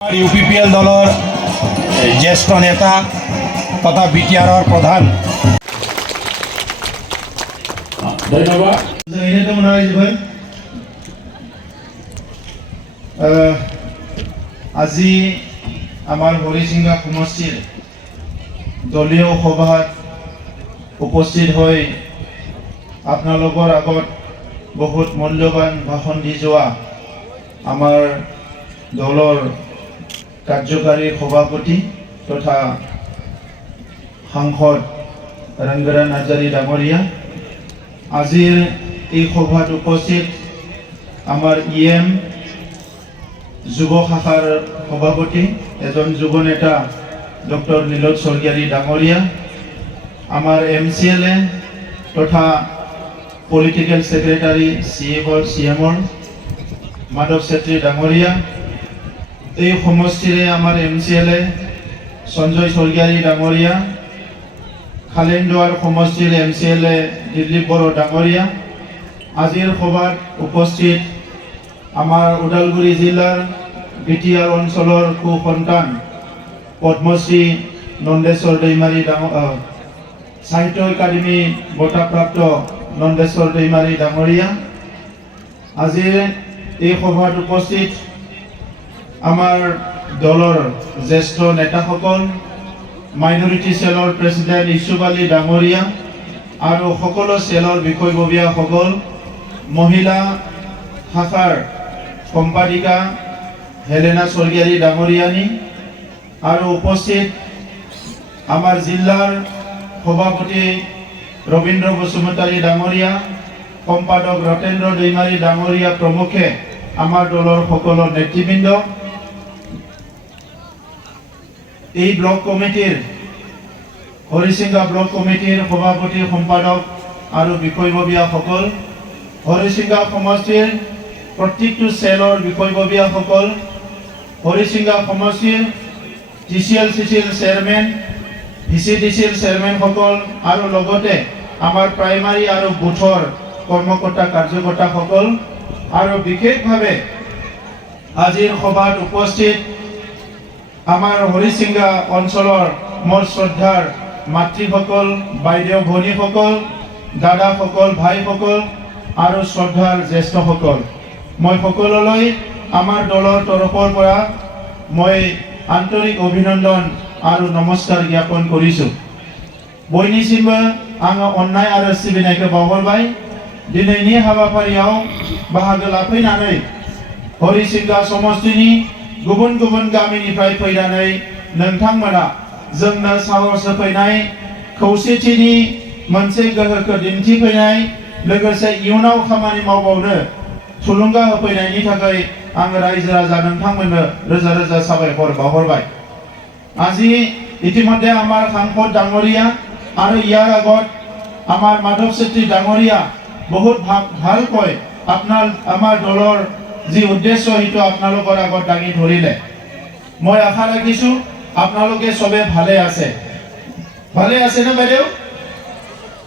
UPPL দলৰ জ্যেষ্ঠ নেতা তথা বিটিআৰৰ প্ৰধান ধন্যবাদ। আজি আমাৰ হৰিচিঙ্গা সমষ্টিৰ দলীয় সভাত উপস্থিত হৈ আপোনালোকৰ আগত বহুত মূল্যৱান ভাষণ দি যোৱা আমাৰ দলৰ কাৰ্যকাৰী সভাপতি তথা সাংসদ ৰংগৰা নাৰ্জাৰী ডাঙৰীয়া, আজিৰ এই সভাত উপস্থিত আমাৰ ইএম যুৱ শাখাৰ সভাপতি এজন যুৱ নেতা ডক্টৰ নীলোৎ স্বৰ্গীয়াৰী ডাঙৰীয়া, আমাৰ MCLA তথা পলিটিকেল সেক্ৰেটাৰি সিএমৰ মাধৱ চেত্ৰী ডাঙৰীয়া, এই সমষ্টিৰে আমাৰ MCLA সঞ্জয় স্বৰ্গীয়াৰী ডাঙৰীয়া, খালেন্দুৱাৰ সমষ্টিৰ MCLA দিলীপ বড়ো ডাঙৰীয়া, আজিৰ সভাত উপস্থিত আমাৰ ওদালগুৰি জিলাৰ বিটিআৰ অঞ্চলৰ সুসন্তান পদ্মশ্ৰী নন্দেশ্বৰ দৈমাৰী সাহিত্য একাডেমি বঁটাপ্ৰাপ্ত নন্দেশ্বৰ দৈমাৰী ডাঙৰীয়া, আজিৰ এই সভাত উপস্থিত আমাৰ দলৰ জ্যেষ্ঠ নেতাসকল, মাইনৰিটি সেলৰ প্ৰেসিডেন্ট ইছুফ আলী ডাঙৰীয়া আৰু সকলো সেলৰ বিষয়ববীয়াসকল, মহিলা শাখাৰ সম্পাদিকা হেলেনা স্বৰ্গীয়াৰী ডাঙৰীয়ানী আৰু উপস্থিত আমাৰ জিলাৰ সভাপতি ৰবীন্দ্ৰ বসুমতাৰী ডাঙৰীয়া, সম্পাদক ৰতেন্দ্ৰ দৈমাৰী ডাঙৰীয়া প্ৰমুখে আমাৰ দলৰ সকলো নেতৃবৃন্দ, এই ব্লক কমিটিৰ হৰিচিঙ্গা ব্লক কমিটিৰ সভাপতি সম্পাদক আৰু বিষয়ববীয়াসকল, হৰিচিঙ্গা সমষ্টিৰ প্ৰত্যেকটো সেলৰ বিষয়ববীয়াসকল, হৰিচিঙ্গা সমষ্টিৰ TCL চেয়াৰমেন, VCDCৰ চেয়াৰমেনসকল আৰু লগতে আমাৰ প্ৰাইমাৰী আৰু বুথৰ কৰ্মকৰ্তা কাৰ্যকৰ্তাসকল আৰু বিশেষভাৱে আজিৰ সভাত উপস্থিত আমাৰ হৰিচিঙ্গা অঞ্চলৰ মোৰ শ্ৰদ্ধাৰ মাতৃসকল, বাইদেউ ভনীসকল, দাদাসকল, ভাইসকল আৰু শ্ৰদ্ধাৰ জ্যেষ্ঠসকল, মই সকলোলৈ আমাৰ দলৰ তৰফৰ পৰা মই আন্তৰিক অভিনন্দন আৰু নমস্কাৰ জ্ঞাপন কৰিছো। बयनिसिमबो आङो अननाय आरो सिबिनायखौ बावहरबाय। दिनैनि हाबाफारियाव बाहागो लाफैनानै हरिसिंगा समष्टिनि गुबुन गुबुन गामिनिफ्राय फैनानै नोंथांमोना जोंनो साहस होफैनाय, खौसेथिनि मोनसे गोहोखौ दिन्थिफैनाय, लोगोसे इयुनाव खामानि मावबावनो थुलुंगा होफैनायनि थाखाय आं रायजो राजा नोंथांमोननो रोजा रोजा साबायखर बावहरबाय। আজি ইতিমধ্যে আমাৰ সাংসদ ডাঙৰীয়া আৰু ইয়াৰ আগত আমাৰ মাধৱ চেত্ৰী ডাঙৰীয়া বহুত ভালকৈ আমাৰ দলৰ যি উদ্দেশ্য সেইটো আপোনালোকৰ আগত দাঙি ধৰিলে। মই আশা ৰাখিছো আপোনালোকে সবে ভালে আছে। ভালে আছে না বাইদেউ?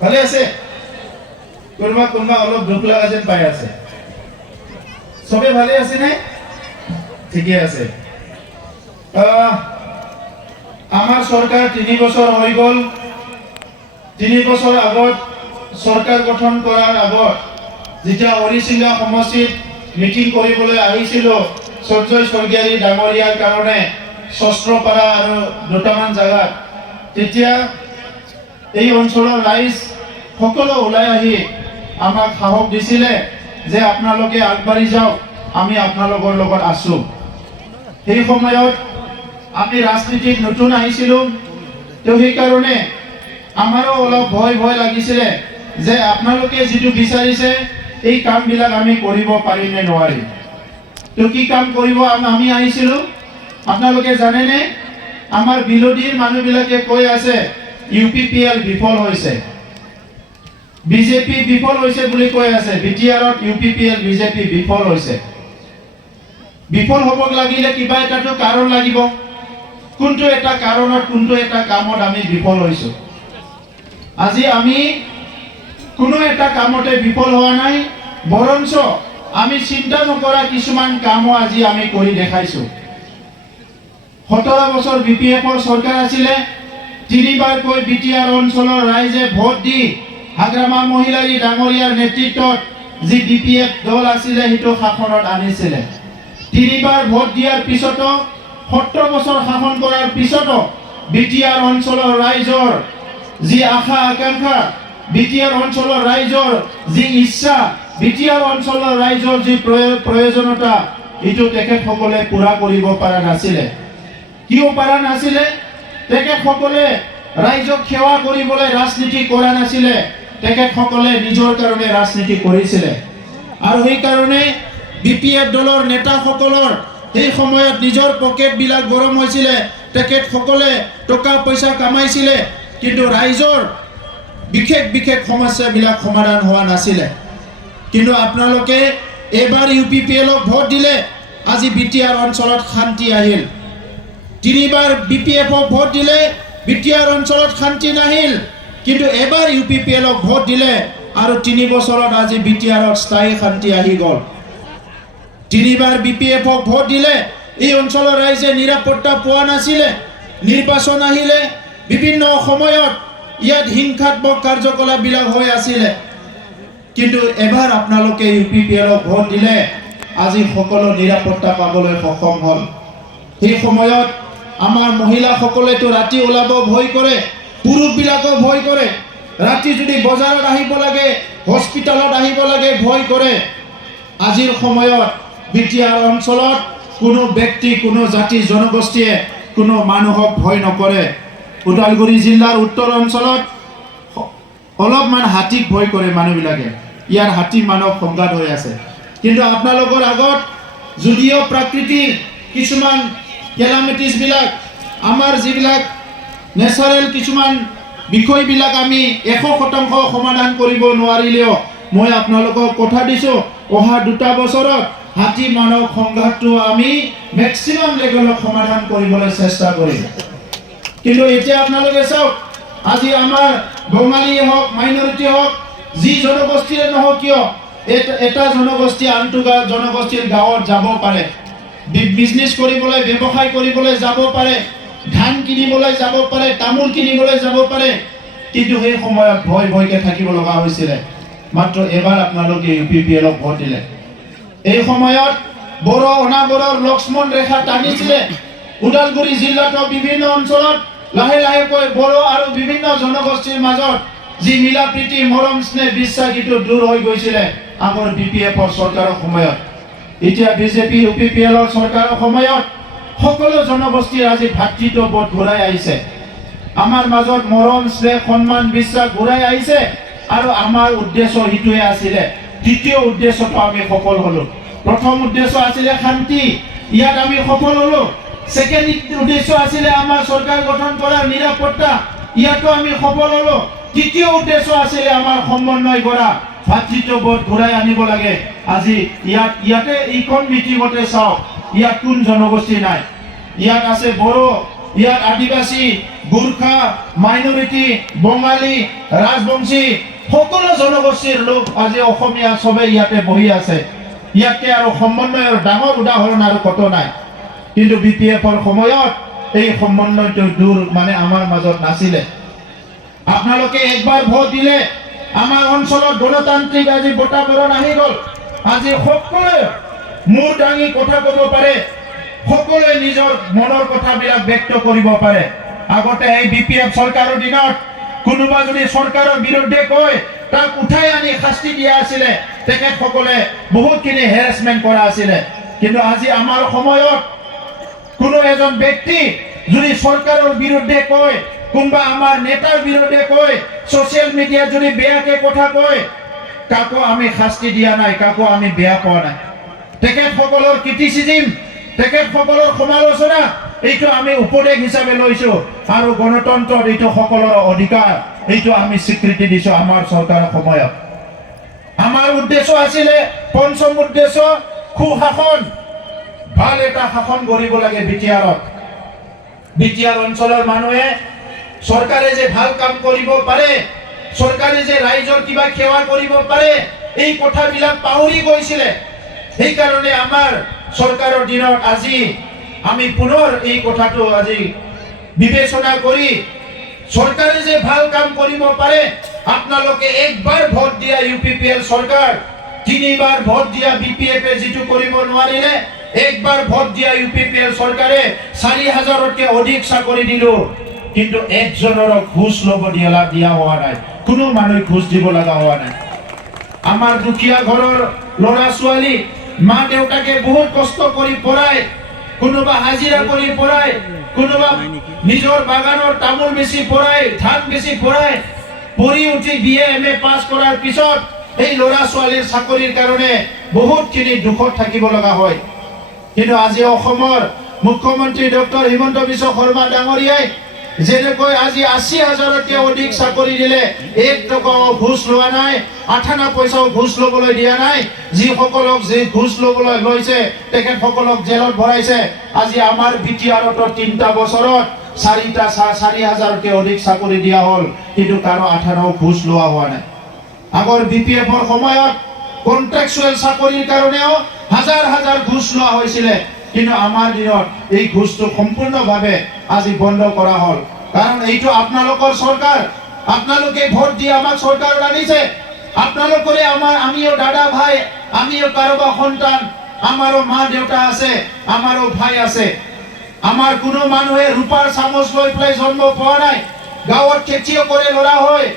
ভালে আছে? কোনোবা অলপ দুখ লগা যেন পাই আছে। সবে ভালে আছে নে? ঠিকে আছে। আমার সরকার 3 বছর হয়ে গেল। 3 বছর আগত সরকার গঠন করার আগত যেতিয়া হৰিচিঙ্গা সমষ্টিত মিটিং কৰিবলৈ আহিছিল সঞ্জয় স্বৰ্গীয়াৰী ডাঙৰীয়াৰ কাৰণে শস্ত্ৰপাৰা আৰু দুটামান জায়গাত, তেতিয়া এই অঞ্চলৰ ৰাইজ সকলো ওলাই আহি আমাক সাহস দিছিলে যে আপোনালোকে আগবাঢ়ি যাওক, আমি আপোনালোকৰ লগত আছো। সেই সময়ত আমি ৰাজনীতিত নতুন আহিছিলো, তো সেইকাৰণে আমাৰো অলপ ভয় লাগিছিলে যে আপোনালোকে যেটো বিচাৰিছে এই কামবিলাক আমি কৰিব পাৰিম নে নোৱাৰিম। তো কি কাম কৰিব আমি আহিছিলো আপোনালোকে জানেনে? আমাৰ বিৰোধীৰ মানুহবিলাকে কৈ আছে ইউপিপিএল বিফল হৈছে, বিজেপি বিফল হৈছে বুলি কৈ আছে। বিটিআৰত ইউপিপিএল বিজেপি বিফল হৈছে। বিফল হ'ব লাগিলে কিবা এটাটো কাৰণ লাগিব। কোনটো এটা কাৰণত, কোনটো এটা কামত আমি বিফল হৈছো। আজি আমি কোনো এটা কামতে বিফল হোৱা নাই, বৰঞ্চ আমি চিন্তা নকৰা কিছুমান কামো আজি আমি কৰি দেখাইছো। 17 বছৰ BPFৰ চৰকাৰ আছিলে। 3বাৰকৈ BTR অঞ্চলৰ ৰাইজে ভোট দি হাগ্ৰামা মহিলাৰী ডাঙৰীয়াৰ নেতৃত্বত যি BPF দল আছিলে সেইটো শাসনত আনিছিলে। 3বাৰ ভোট দিয়াৰ পিছতো 17 বছৰ শাসন কৰাৰ পিছতো BTR অঞ্চলৰ ৰাইজৰ যি আশা আকাংক্ষা, BTR অঞ্চলৰ ৰাইজৰ যি ইচ্ছা, BTR অঞ্চলৰ ৰাইজৰ যি প্ৰয়োজনীয়তা, এইটো তেখেতসকলে পূৰা কৰিব পৰা নাছিলে। কিয় পৰা নাছিলে? তেখেতসকলে ৰাইজক সেৱা কৰিবলৈ ৰাজনীতি কৰা নাছিলে, তেখেতসকলে নিজৰ কাৰণে ৰাজনীতি কৰিছিলে। আৰু সেইকাৰণে BPF দলৰ নেতাসকলৰ সেই সময়ত নিজৰ পকেটবিলাক গৰম হৈছিলে, তেখেতসকলে টকা পইচা কামাইছিলে, কিন্তু ৰাইজৰ বিশেষ সমস্যাবিলাক সমাধান হোৱা নাছিলে। কিন্তু আপোনালোকে এবাৰ UPPLক ভোট দিলে, আজি BTR অঞ্চলত শান্তি আহিল। 3বাৰ BPFক ভোট দিলে, BTR অঞ্চলত শান্তি নাহিল, কিন্তু এবাৰ UPPLক ভোট দিলে আৰু 3 বছৰত আজি BTRত স্থায়ী শান্তি আহি গ'ল। 3বাৰ BPFক ভোট দিলে, এই অঞ্চলৰ ৰাইজে নিৰাপত্তা পোৱা নাছিলে। নিৰ্বাচন আহিলে, বিভিন্ন সময়ত ইয়াত হিংসাত্মক কাৰ্যকলাপবিলাক হৈ আছিলে, কিন্তু এবাৰ আপোনালোকে UPPLক ভোট দিলে, আজি সকলো নিৰাপত্তা পাবলৈ সক্ষম হ'ল। সেই সময়ত আমাৰ মহিলাসকলেতো ৰাতি ওলাব ভয় কৰে, পুৰুষবিলাকো ভয় কৰে। ৰাতি যদি বজাৰত আহিব লাগে, হস্পিটালত আহিব লাগে, ভয় কৰে। আজিৰ সময়ত BTR অঞ্চলত কোনো ব্যক্তি, কোনো জাতি জনগোষ্ঠীয়ে কোনো মানুহক ভয় নকৰে। ওদালগুৰি জিলাৰ উত্তৰ অঞ্চলত অলপমান হাতীক ভয় কৰে মানুহবিলাকে, ইয়াৰ হাতী মানৱ সংঘাত হৈ আছে। কিন্তু আপোনালোকৰ আগত যদিও প্ৰাকৃতিক কিছুমান কেলামিটিছবিলাক, আমাৰ যিবিলাক নেচাৰেল কিছুমান বিষয়বিলাক আমি 100% সমাধান কৰিব নোৱাৰিলেও, মই আপোনালোকক কথা দিছোঁ, অহা 2টা বছৰত হাতী মানৱ সংঘাতটো আমি মেক্সিমাম লেভেলত সমাধান কৰিবলৈ চেষ্টা কৰিম। কিন্তু এতিয়া আপোনালোকে চাওক, আজি আমাৰ বঙালী হওক, মাইনৰিটি হওক, যি জনগোষ্ঠীৰে নহওক কিয়, এটা জনগোষ্ঠী আনটো জনগোষ্ঠীৰ গাঁৱত যাব পাৰে, বিজনেছ কৰিবলৈ, ব্যৱসায় কৰিবলৈ যাব পাৰে, ধান কিনিবলৈ যাব পাৰে, তামোল কিনিবলৈ যাব পাৰে, কিন্তু সেই সময়ত ভয়কে থাকিব লগা হৈছিলে। মাত্ৰ এবাৰ আপোনালোকে UPPLক ভোট দিলে। এই সময়ত বড়ো অনাবৰৰ লক্ষ্মণ ৰেখা টানিছিলে। ওদালগুৰি জিলাতো বিভিন্ন অঞ্চলত লাহে বড়ো আৰু বিভিন্ন জনগোষ্ঠীৰ মাজত যি মিলা প্ৰীতি, মৰম স্নেহ, বিশ্বাস, এইটো দূৰ হৈ গৈছিলে আগৰ BPFৰ চৰকাৰৰ সময়ত। এতিয়া BJP UPPLৰ চৰকাৰৰ সময়ত সকলো জনগোষ্ঠীৰ আজি ভাতৃত্ববোধ ঘূৰাই আহিছে। আমাৰ মাজত মৰম স্নেহ, সন্মান, বিশ্বাস ঘূৰাই আহিছে। আৰু আমাৰ উদ্দেশ্য সেইটোৱে আছিলে। দ্বিতীয় উদ্দেশ্যটো আমি সফল হ'লো। প্ৰথম উদ্দেশ্য আছিলে শান্তি, ইয়াত আমি সফল হ'লো। সেকেন্ড উদ্দেশ্য আছিলে আমাৰ চৰকাৰ গঠন কৰাৰ নিৰাপত্তা, ইয়াতো আমি সফল হ'লো। তৃতীয় উদ্দেশ্য আছিলে আমাৰ সমন্বয় কৰা, ভাতৃত্ববোধ ঘূৰাই আনিব লাগে। আজি ইয়াতে এইখন মিটিঙতে চাওক, ইয়াত কোন জনগোষ্ঠী নাই। ইয়াত আছে বড়ো, ইয়াত আদিবাসী, গোৰ্খা, মাইনৰিটি, বঙালী, ৰাজবংশী, সকলো জনগোষ্ঠীৰ লোক আজি অসমীয়া সবে ইয়াতে বহি আছে। ইয়াতে আৰু সমন্বয়ৰ ডাঙৰ উদাহৰণ আৰু কত নাই। কিন্তু BPFৰ সময়ত এই সমন্বয়টো দূৰ আমাৰ মাজত নাছিলে। আপোনালোকে একবাৰ ভোট দিলে, আমাৰ অঞ্চলত গণতান্ত্ৰিক আজি বতাবৰণ আহি গ'ল। আজি সকলোৱে মূৰ দাঙি কথা ক'ব পাৰে, সকলোৱে নিজৰ মনৰ কথাবিলাক ব্যক্ত কৰিব পাৰে। আগতে এই BPF চৰকাৰৰ দিনত কোনোবা যদি চৰকাৰৰ বিৰুদ্ধে কয়, তাক উঠাই আনি শাস্তি দিয়া আছিলে। তেখেতসকলে বহুতখিনি হেৰাসমেণ্ট কৰা আছিলে। কিন্তু আজি আমাৰ সময়ত কোনো এজন ব্যক্তি যদি চৰকাৰৰ বিৰুদ্ধে কয়, কোনোবা আমাৰ নেতাৰ বিৰুদ্ধে কয়, সোশ্যাল মিডিয়াত যদি বেয়াকে কথা কয়, কাকো আমি শাস্তি দিয়া নাই, কাকো আমি বেয়া পোৱা নাই। তেখেতসকলৰ ক্ৰিটিচিজম, তেখেতসকলৰ সমালোচনা, এইটো আমি উপদেশ হিচাপে লৈছো। আৰু গণতন্ত্ৰত এইটো সকলোৰে অধিকাৰ, এইটো আমি স্বীকৃতি দিছো আমাৰ চৰকাৰৰ সময়ত। আমাৰ উদ্দেশ্য আছিলে, পঞ্চম উদ্দেশ্য সুশাসন, ভাল এটা শাসন কৰিব লাগে BTRত। BTR অঞ্চলৰ মানুহে চৰকাৰে যে ভাল কাম কৰিব পাৰে, চৰকাৰে যে ৰাইজৰ কিবা সেৱা কৰিব পাৰে, এই কথাবিলাক পাহৰি গৈছিলে। সেইকাৰণে আমাৰ চৰকাৰৰ দিনত আজি আমি পুনৰ এই কথাটো আজি বিবেচনা কৰি চৰকাৰে যে ভাল কাম কৰিব পাৰে, আপোনালোকে একবাৰ ভোট দিয়া UPPL চৰকাৰ, 3বাৰ ভোট দিয়া BPF যেটো কৰিব নোৱাৰিলে, একবাৰ ভোট দিয়া UPPL চৰকাৰে 4000তকৈ অধিক চাকৰি দিল, কিন্তু একজনৰো ঘুষ ল'ব দিয়া হোৱা নাই, কোনো মানুহ ঘুষ দিব লগা হোৱা নাই। আমাৰ দুখীয়া ঘৰৰ ল'ৰা ছোৱালী মা দেউতাকে বহুত কষ্ট কৰি পঢ়ায়, কোনোবা হাজিৰা কৰি পঢ়ায়, কোনোবা নিজৰ বাগানৰ তামোল বেছি পঢ়ায়, ধান বেছি পঢ়ায়, পঢ়ি উঠি BA MA পাছ কৰাৰ পিছত এই ল'ৰা ছোৱালীৰ চাকৰিৰ কাৰণে বহুতখিনি দুখত থাকিব লগা হয়। কিন্তু আজি অসমৰ মুখ্যমন্ত্ৰী ডক্টৰ হিমন্ত বিশ্ব শৰ্মা ডাঙৰীয়াই যেনেকৈ আজি 80,000তকৈ অধিক চাকৰি দিলে, 1 টকাও ঘুষ লোৱা নাই, 8 পইচাও ঘুষ ল'বলৈ দিয়া নাই, যিসকলক যে ঘুষ ল'বলৈ লৈছে তেখেতসকলক জেলত ভৰাইছে। আজি আমাৰ BTRত 3টা বছৰত 4,000তকৈ অধিক চাকৰি দিয়া হ'ল, কিন্তু কাৰো 8 ঘুষ লোৱা হোৱা নাই। আগৰ BPFৰ সময়ত কন্ট্ৰাকচুৱেল চাকৰিৰ কাৰণেও হাজাৰ হাজাৰ ঘুষ লোৱা হৈছিলে, কিন্তু আমাৰ দিনত এই ঘুষটো সম্পূৰ্ণভাৱে আজি বন্ধ কৰা হ'ল। কাৰণ এইটো আপোনালোকৰ চৰকাৰ, আপোনালোকে ভোট দি আমাক চৰকাৰত আনিছে, আপোনালোকৰে আমিও দাদা ভাই, আমিও কাৰোবাৰ সন্তান, আমাৰো মা দেউতা আছে, আমাৰো ভাই আছে। আমাৰ কোনো মানুহে ৰূপাৰ চামুচ লৈ পেলাই জন্ম পোৱা নাই, গাঁৱত খেতিও কৰে ল'ৰা হয়,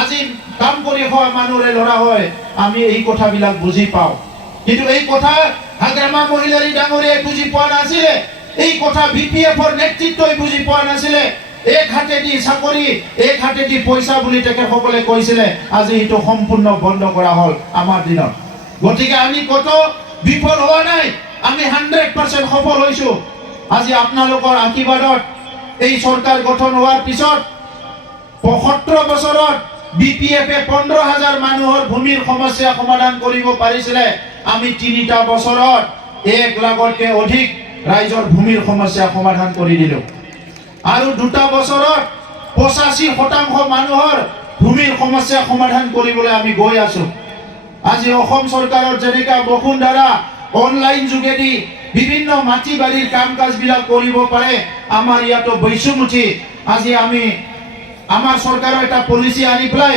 আজি কাম কৰি খোৱা মানুহৰে ল'ৰা হয়। আমি এই কথাবিলাক বুজি পাওঁ, কিন্তু এই কথা হাগ্ৰামা মহিলাৰী ডাঙৰীয়াই বুজি পোৱা নাছিলে, এই কথা BPFৰ নেতৃত্বই বুজি পোৱা নাছিলে। এক হাতেদি চাকৰি, এক হাতেদি পইচা বুলি তেখেতসকলে কৈছিলে, আজি এইটো সম্পূৰ্ণ বন্ধ কৰা হ'ল আমাৰ দিনত। গতিকে আমি কত বিফল হোৱা নাই, আমি 100% সফল হৈছো। আজি আপোনালোকৰ আশীৰ্বাদত এই চৰকাৰ গঠন হোৱাৰ পিছত 75 বছৰত BPFে 15,000 মানুহৰ ভূমিৰ সমস্যা সমাধান কৰিব পাৰিছিলে, আমি 3টা বছৰত 1 লাখতকৈ অধিক ৰাইজৰ ভূমিৰ সমস্যা সমাধান কৰি দিলো। আৰু 2টা বছৰত 85% মানুহৰ ভূমিৰ সমস্যা সমাধান কৰিবলৈ আমি গৈ আছো। আজি অসম চৰকাৰৰ যেনেকা বসুন্ধৰা অনলাইন যোগেদি বিভিন্ন মাটি বাৰীৰ কাম কাজবিলাক কৰিব পাৰে, আমাৰ ইয়াতো বৈষম্যতি আজি আমি আমাৰ চৰকাৰৰ এটা পলিচি আনি পেলাই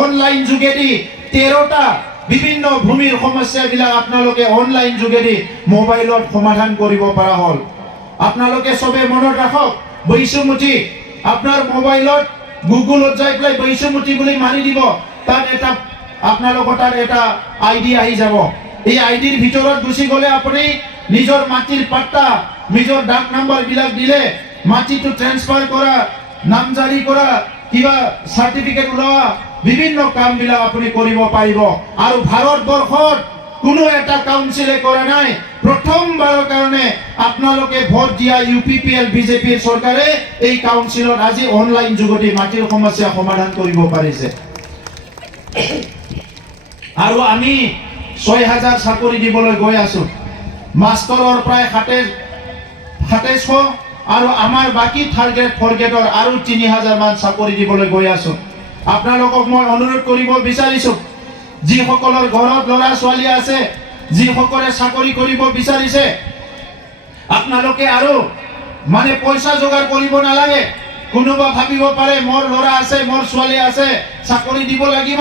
অনলাইন যোগেদি 13টা বিভিন্ন ভূমিৰ সমস্যাবিলাক আপোনালোকে অনলাইন যোগেদি মোবাইলত সমাধান কৰিব পৰা হ'ল। আপোনালোকে সবে মনত ৰাখক, বৈষম্যতি আপোনাৰ মোবাইলত গুগলত যাই পেলাই বৈষম্যতি বুলি মাৰি দিব, তাত এটা আপোনালোকৰ তাত এটা ID আহি যাব। এই IDৰ ভিতৰত গুচি গ'লে আপুনি নিজৰ মাটিৰ পাট্টা, নিজৰ ডাক নাম্বাৰবিলাক দিলে মাটিটো ট্ৰান্সফাৰ কৰা, নামজাৰি কৰা, কিবা সাৰ্টিফিকেট ওলোৱা, বিভিন্ন কামবিলাক আপুনি কৰিব পাৰিব। আৰু ভাৰতবৰ্ষত কোনো এটা কাউন্সিলে কৰা নাই, প্ৰথমবাৰৰ কাৰণে আপোনালোকে ভোট দিয়া UPPL BJPৰ চৰকাৰে এই কাউন্সিলত আজি অনলাইন যোগেদি মাটিৰ সমস্যা সমাধান কৰিব পাৰিছে। আৰু আমি 6,000 চাকৰি দিবলৈ গৈ আছো, মাষ্টৰৰ প্ৰায় 2700, আৰু আমাৰ বাকি থাৰ্ড গ্ৰেড ফ'ৰ্থ গ্ৰেডৰ আৰু 3,000 মান চাকৰি দিবলৈ গৈ আছো। আপোনালোকক মই অনুৰোধ কৰিব বিচাৰিছো, যিসকলৰ ঘৰত ল'ৰা ছোৱালী আছে, যিসকলে চাকৰি কৰিব বিচাৰিছে, আপোনালোকে আৰু মানে পইচা যোগাৰ কৰিব নালাগে। কোনোবা ভাবিব পাৰে মোৰ ল'ৰা আছে, মোৰ ছোৱালী আছে, চাকৰি দিব লাগিব,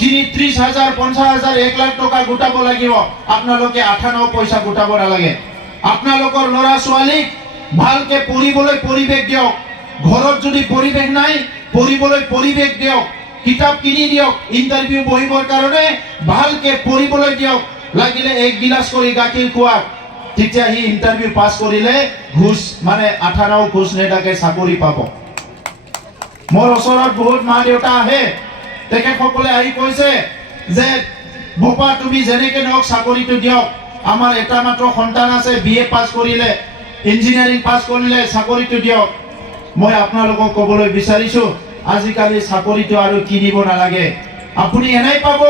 30,000 50,000 1 লাখ টকা গোটাব লাগিব। আপোনালোকে 8 পইচা গোটাব নালাগে। আপোনালোকৰ ল'ৰা ছোৱালীক ভালকে পঢ়িবলৈ পৰিৱেশ দিয়ক। ঘৰত যদি পৰিৱেশ নাই, পঢ়িবলৈ পৰিৱেশ দিয়ক, কিতাপ কিনি দিয়ক, ইণ্টাৰভিউ বহিবৰ কাৰণে ভালকে পঢ়িবলৈ দিয়ক। লাগিলে 1 গিলাচ কৰি গাখীৰ খুৱাক, তেতিয়া সি ইণ্টাৰভিউ পাছ কৰিলে ঘুষ মানে 18 ঘুষ নেদাকে চাকৰি পাব। মোৰ ওচৰত বহুত মা দেউতা আহে, তেখেতসকলে আহি কৈছে যে বোপা তুমি যেনেকে নহওক চাকৰিটো দিয়ক, আমাৰ এটা মাত্ৰ সন্তান আছে, BA পাছ কৰিলে, ইঞ্জিনিয়াৰিং পাছ কৰিলে, চাকৰিটো দিয়ক। মই আপোনালোকক ক'বলৈ বিচাৰিছো, আজিকালি চাকৰিটো আৰু কিনিব নালাগে, আপুনি এনেই পাব,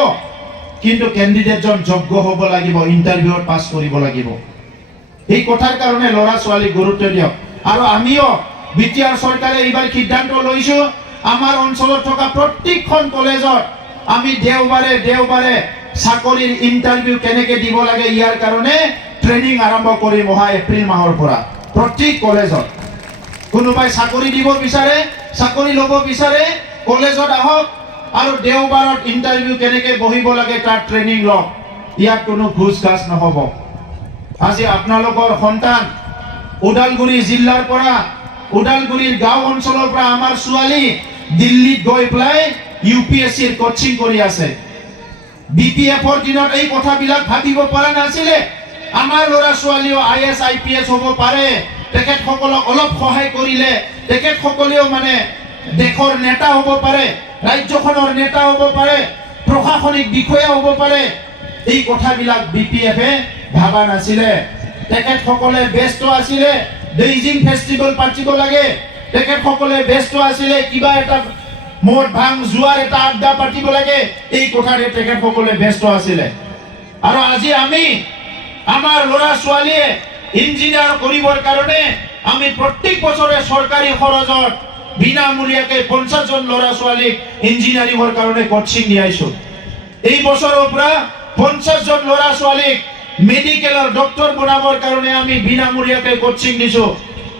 কিন্তু কেণ্ডিডেটজন যোগ্য হ'ব লাগিব, ইণ্টাৰভিউত পাছ কৰিব লাগিব। এই কথাৰ কাৰণে ল'ৰা ছোৱালীক গুৰুত্ব দিয়ক। আৰু আমিও BTR চৰকাৰে এইবাৰ সিদ্ধান্ত লৈছো, আমাৰ অঞ্চলত থকা প্ৰত্যেকখন কলেজত আমি দেওবাৰে চাকৰিৰ ইণ্টাৰভিউ কেনেকে দিব লাগে, ইয়াৰ কাৰণে ট্ৰেইনিং আৰম্ভ কৰিম অহা এপ্ৰিল মাহৰ পৰা। প্ৰত্যেক কলেজত কোনোবাই চাকৰি দিব বিচাৰে, চাকৰি ল'ব বিচাৰে, কলেজত আহক আৰু দেওবাৰত ইণ্টাৰভিউ কেনেকৈ বহিব লাগে তাৰ ট্ৰেইনিং লওক। ইয়াত কোনো ঘুচ ঘাচ নহ'ব। আজি আপোনালোকৰ সন্তান ওদালগুৰি জিলাৰ পৰা, ওদালগুৰিৰ গাঁও অঞ্চলৰ পৰা আমাৰ ছোৱালী দিল্লীত গৈ পেলাই UPSCৰ কোচিং কৰি আছে। BPFৰ দিনত এই কথাবিলাক ভাবিব পৰা নাছিলে। আমাৰ ল'ৰা ছোৱালীও IS IPS হ'ব পাৰে, তেখেতসকলক অলপ সহায় কৰিলে তেখেতসকলেও মানে দেশৰ নেতা হ'ব পাৰে, ৰাজ্যখনৰ নেতা হ'ব পাৰে, প্ৰশাসনিক বিষয়া হ'ব পাৰে। এই কথাবিলাক BPFে ভাবা নাছিলে। তেখেতসকলে ব্যস্ত আছিলে বেইজিং ফেষ্টিভেল পাতিব লাগে, তেখেতসকলে ব্যস্ত আছিলে কিবা এটা মদ ভাং জুৱাৰ এটা আড্ডা পাতিব লাগে, এই কথাৰে তেখেতসকলে ব্যস্ত আছিলে। আৰু আজি আমি আমাৰ ল'ৰা ছোৱালীয়ে ইঞ্জিনিয়াৰ কৰিবৰ কাৰণে আমি প্ৰত্যেক বছৰে চৰকাৰী খৰচত বিনামূলীয়াকৈ 50 জন ল'ৰা ছোৱালীক ইঞ্জিনিয়াৰিঙৰ কাৰণে কোচিং দিয়াইছোঁ। এই বছৰৰ পৰা 50 জন ল'ৰা ছোৱালীক মেডিকেলৰ ডক্টৰ বনাবৰ কাৰণে আমি বিনামূলীয়াকৈ কোচিং দিছোঁ।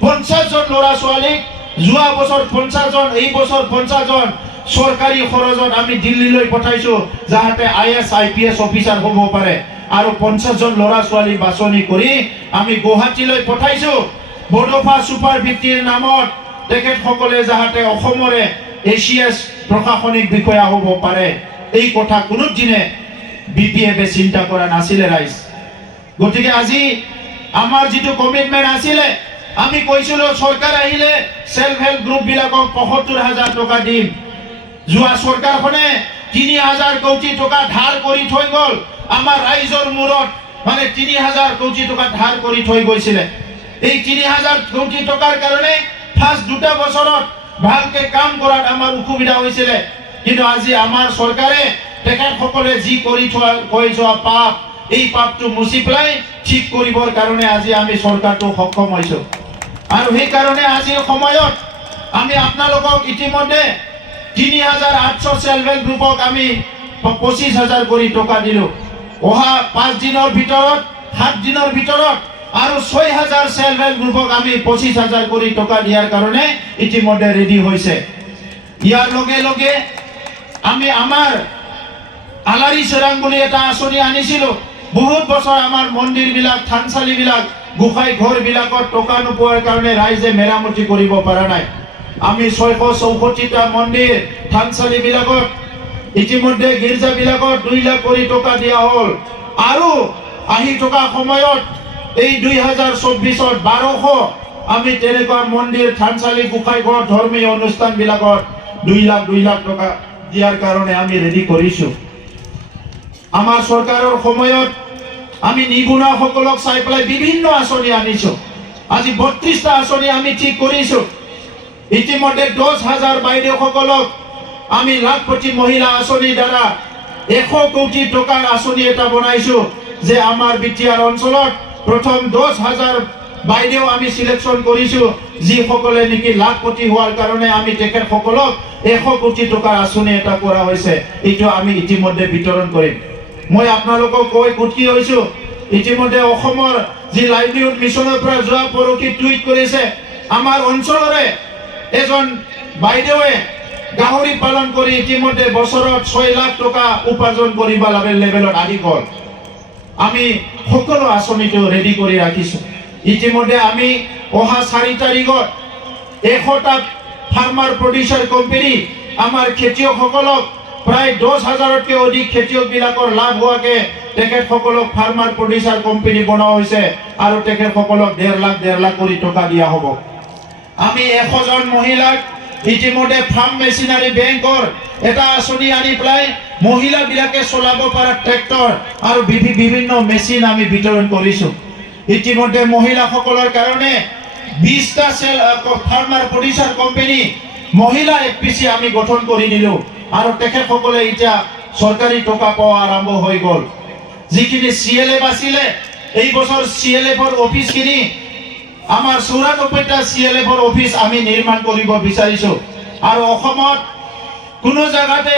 50 জন ল'ৰা ছোৱালীক যোৱা বছৰ 50 জন, এই বছৰ 50 জন চৰকাৰী খৰচত আমি দিল্লীলৈ পঠাইছোঁ, যাতে IS IPS অফিচাৰ হ'ব পাৰে। আৰু 50 জন ল'ৰা ছোৱালী বাছনি কৰি আমি গুৱাহাটীলৈ পঠাইছোঁ বডোফা ছুপাৰ ভিত্তিৰ নামত, তেখেতসকলে যাতে অসমৰে ACS প্ৰশাসনিক বিষয়া হ'ব পাৰে। এই কথা কোনোদিনে BPFে চিন্তা কৰা নাছিলে ৰাইজ। গতিকে আজি আমাৰ যিটো কমিটমেণ্ট আছিলে, আমি কৈছিলোঁ চৰকাৰ আহিলে সেল্ফ হেল্প গ্ৰুপবিলাকক 75,000 টকা দিম। যোৱা চৰকাৰখনে 3,000 কোটি টকা ধাৰ কৰি থৈ গ'ল। আমাৰ ৰাইজৰ মূৰত মানে 3,000 কোটি টকা ধাৰ কৰি থৈ গৈছিলে। এই 3,000 কোটি টকাৰ কাৰণে ফাৰ্ষ্ট 2টা বছৰত ভালকে কাম কৰাত আমাৰ অসুবিধা হৈছিলে। কিন্তু আজি আমাৰ চৰকাৰে তেখেতসকলে যি কৰি যোৱা পাপ, এই পাপটো মুচি পেলাই ঠিক কৰিবৰ কাৰণে আজি আমি চৰকাৰটো সক্ষম হৈছোঁ। আৰু সেইকাৰণে আজিৰ সময়ত আমি আপোনালোকক ইতিমধ্যে 3,800 সেল্ফ হেল্প গ্ৰুপক আমি 25,000 কৰি টকা দিলোঁ। অহা 5 দিনৰ ভিতৰত, 7 দিনৰ ভিতৰত আৰু 6,000 সেল্ফ হেল্প গ্ৰুপক আমি 25,000 কৰি টকা দিয়াৰ কাৰণে ইতিমধ্যে ৰেডি হৈছে। ইয়াৰ লগে লগে আমি আমাৰ আলাৰী চৰাং বুলি এটা আঁচনি আনিছিলোঁ। বহুত বছৰ আমাৰ মন্দিৰবিলাক, থানচালিবিলাক, গোসাঁই ঘৰবিলাকত টকা নোপোৱাৰ কাৰণে ৰাইজে মেৰামতি কৰিব পৰা নাই। আমি 664টা মন্দিৰ থানচালিবিলাকত ইতিমধ্যে গীৰ্জাবিলাকত 2 লাখ কৰি টকা দিয়া হ'ল। আৰু আহি থকা সময়ত এই 2024ত 1200 আমি তেনেকুৱা মন্দিৰ, থানচালি, গোসাঁই ঘৰ, ধৰ্মীয় অনুষ্ঠানবিলাকত 2 লাখ টকা দিয়াৰ কাৰণে আমি ৰেডি কৰিছোঁ। আমাৰ চৰকাৰৰ সময়ত আমি নিবনুৱাসকলক চাই পেলাই বিভিন্ন আঁচনি আনিছোঁ। আজি 32টা আঁচনি আমি ঠিক কৰিছোঁ। ইতিমধ্যে 10,000 বাইদেউসকলক আমি লাখপতি মহিলা আঁচনিৰ দ্বাৰা 100 কোটি টকাৰ আঁচনি এটা বনাইছোঁ, যে আমাৰ বিটিআৰ অঞ্চলত প্ৰথম 10,000 বাইদেউ আমি সিলেকশ্যন কৰিছোঁ, যিসকলে নেকি লাখপতি হোৱাৰ কাৰণে আমি তেখেতসকলক 100 কোটি টকাৰ আঁচনি এটা কৰা হৈছে। এইটো আমি ইতিমধ্যে বিতৰণ কৰিম। মই আপোনালোকক কৈ সুখী হৈছোঁ, ইতিমধ্যে অসমৰ যি লাইভলিহুড মিছনৰ পৰা যোৱা পৰহি টুইট কৰিছে, আমাৰ অঞ্চলৰে এজন বাইদেৱে গাহৰি পালন কৰি ইতিমধ্যে বছৰত 6 লাখ টকা উপাৰ্জন কৰিব লেভেলত আহি গ'ল। আমি সকলো আঁচনিটো ৰেডি কৰি ৰাখিছোঁ। ইতিমধ্যে আমি অহা 4 তাৰিখত 100টা ফাৰ্মাৰ প্ৰডিউচাৰ কোম্পানী আমাৰ খেতিয়কসকলক প্ৰায় 10,000তকৈ অধিক খেতিয়কবিলাকৰ লাভ হোৱাকৈ তেখেতসকলক ফাৰ্মাৰ প্ৰডিউচাৰ কোম্পানী বনোৱা হৈছে আৰু তেখেতসকলক 1.5 লাখ কৰি টকা দিয়া হ'ব। আমি 100 জন মহিলাক ইতিমধ্যে ফাৰ্ম মেচিনাৰী বেংকৰ এটা আঁচনি আনি পেলাই মহিলাবিলাকে চলাব পৰা ট্ৰেক্টৰ আৰু বিভিন্ন মেচিন আমি বিতৰণ কৰিছোঁ। ইতিমধ্যে মহিলাসকলৰ কাৰণে 20টা ফাৰ্মাৰ প্ৰডিউচাৰ কোম্পানী মহিলা FPC আমি গঠন কৰি দিলোঁ আৰু তেখেতসকলে এতিয়া চৰকাৰী টকা পোৱা আৰম্ভ হৈ গ'ল। যিখিনি CLF আছিলে, এই বছৰ CLFৰ অফিচখিনি আমাৰ 94টা CLFৰ অফিচ আমি নিৰ্মাণ কৰিব বিচাৰিছোঁ। আৰু অসমত কোনো জায়গাতে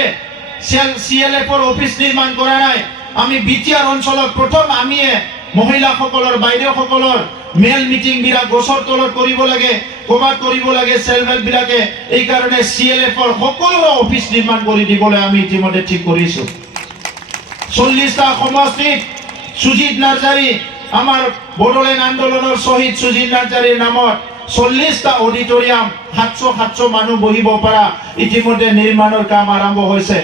CLFৰ অফিচ নিৰ্মাণ কৰা নাই। আমি বিটিআৰ অঞ্চলত প্ৰথম আমিয়ে মহিলাসকলৰ, বাইদেউসকলৰ মেল মিটিং বিলাক গছৰ তলত কৰিব লাগে, ক'ৰবাত কৰিব লাগে সেলফ হেল্প বিলাকে। এই কাৰণে CLF ৰ সকলো অফিচ নিৰ্মাণ কৰি দিবলৈ আমি ইতিমধ্যে ঠিক কৰিছো। 40টা সমষ্টিত সুজিত নাৰ্জাৰী, আমাৰ বড়োলেণ্ড আন্দোলনৰ শ্বহীদ সুজিত নাৰ্জাৰীৰ নামত 40টা অডিটৰিয়াম 700 মানুহ বহিব পৰা ইতিমধ্যে নিৰ্মাণৰ কাম আৰম্ভ হৈছে।